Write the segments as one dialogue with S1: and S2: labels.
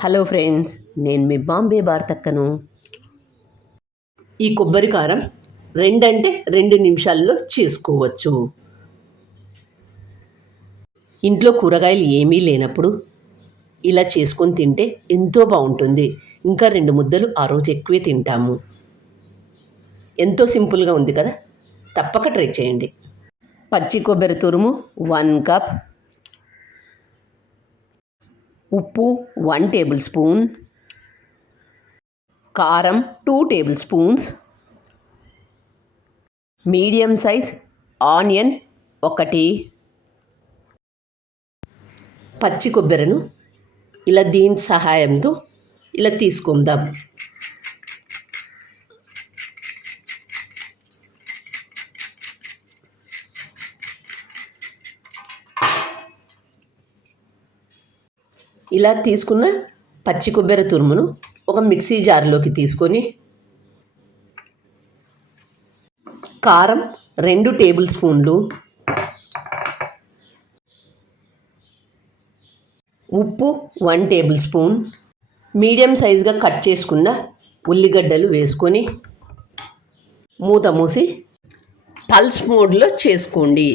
S1: Hello friends నేను మీ బాంబే బార్తక్కను. ఈ కొబ్బరి కారం రెండంటే రెండు నిమిషాల్లో చేసుకోవచ్చు. ఇంట్లో కూరగాయలు ఏమీ లేనప్పుడు ఇలా చేసుకొని తింటే ఎంతో బాగుంటుంది. ఇంకా రెండు ముద్దలు ఆ రోజు ఎక్కువే తింటాము. ఎంతో సింపుల్గా ఉంది కదా? తప్పక ట్రై చేయండి. పచ్చి కొబ్బరి తురుము వన్ కప్ ఉప్పు వన్ టేబుల్ స్పూన్. కారం two tablespoons. Medium size onion ఒకటి. పచ్చి కొబ్బరిను ఇలా దీని సహాయంతో ఇలా తీసుకుందాం. ఇలా తీసుకున్న పచ్చి కొబ్బరి తురుమును ఒక మిక్సీ జార్లోకి తీసుకొని కారం రెండు టేబుల్ స్పూన్లు ఉప్పు వన్ టేబుల్ స్పూన్ మీడియం సైజుగా కట్ చేసుకున్న ఉల్లిగడ్డలు వేసుకొని మూత మూసి పల్స్ మోడ్లో చేసుకోండి.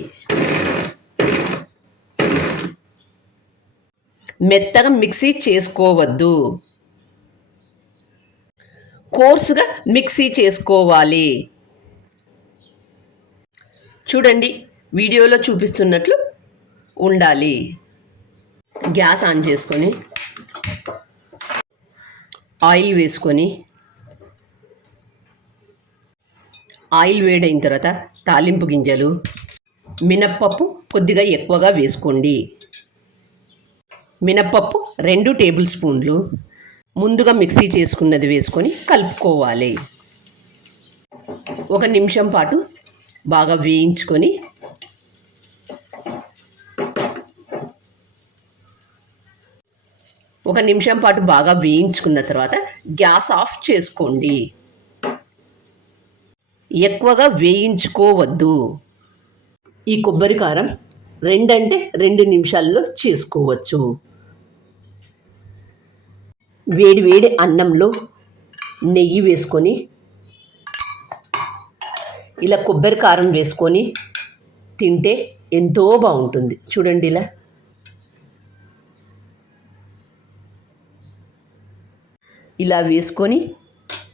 S1: మెత్తగా మిక్సీ చేసుకోవద్దు. కోర్సుగా మిక్సీ చేసుకోవాలి. చూడండి వీడియోలో చూపిస్తున్నట్లు ఉండాలి. గ్యాస్ ఆన్ చేసుకొని ఆయిల్ వేసుకొని ఆయిల్ వేడైన తర్వాత తాలింపు గింజలు మినప్పప్పు కొద్దిగా ఎక్కువగా వేసుకోండి. మినప్పప్పు రెండు టేబుల్ స్పూన్లు. ముందుగా మిక్సీ చేసుకున్నది వేసుకొని కలుపుకోవాలి. ఒక నిమిషం పాటు బాగా వేయించుకొని ఒక నిమిషం పాటు బాగా వేయించుకున్న తర్వాత గ్యాస్ ఆఫ్ చేసుకోండి. ఎక్కువగా వేయించుకోవద్దు. ఈ కొబ్బరి కారం రెండంటే రెండు నిమిషాల్లో చేసుకోవచ్చు. వేడి వేడి అన్నంలో నెయ్యి వేసుకొని ఇలా కొబ్బరి కారం వేసుకొని తింటే ఎంతో బాగుంటుంది. చూడండి ఇలా. ఇలా వేసుకొని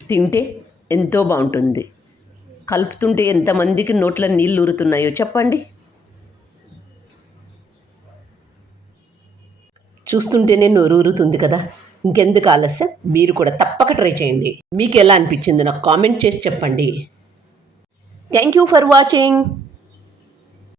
S1: తింటే ఎంతో బాగుంటుంది. కలుపుతుంటే ఎంతమందికి నోట్ల నీళ్ళు ఊరుతున్నాయో చెప్పండి. చూస్తుంటేనే నోరు ఊరుతుంది కదా. ఇంకెందుకు ఆలస్యం? మీరు కూడా తప్పక ట్రై చేయండి. మీకు ఎలా అనిపించిందో నాకు కామెంట్ చేసి చెప్పండి. Thank you for watching.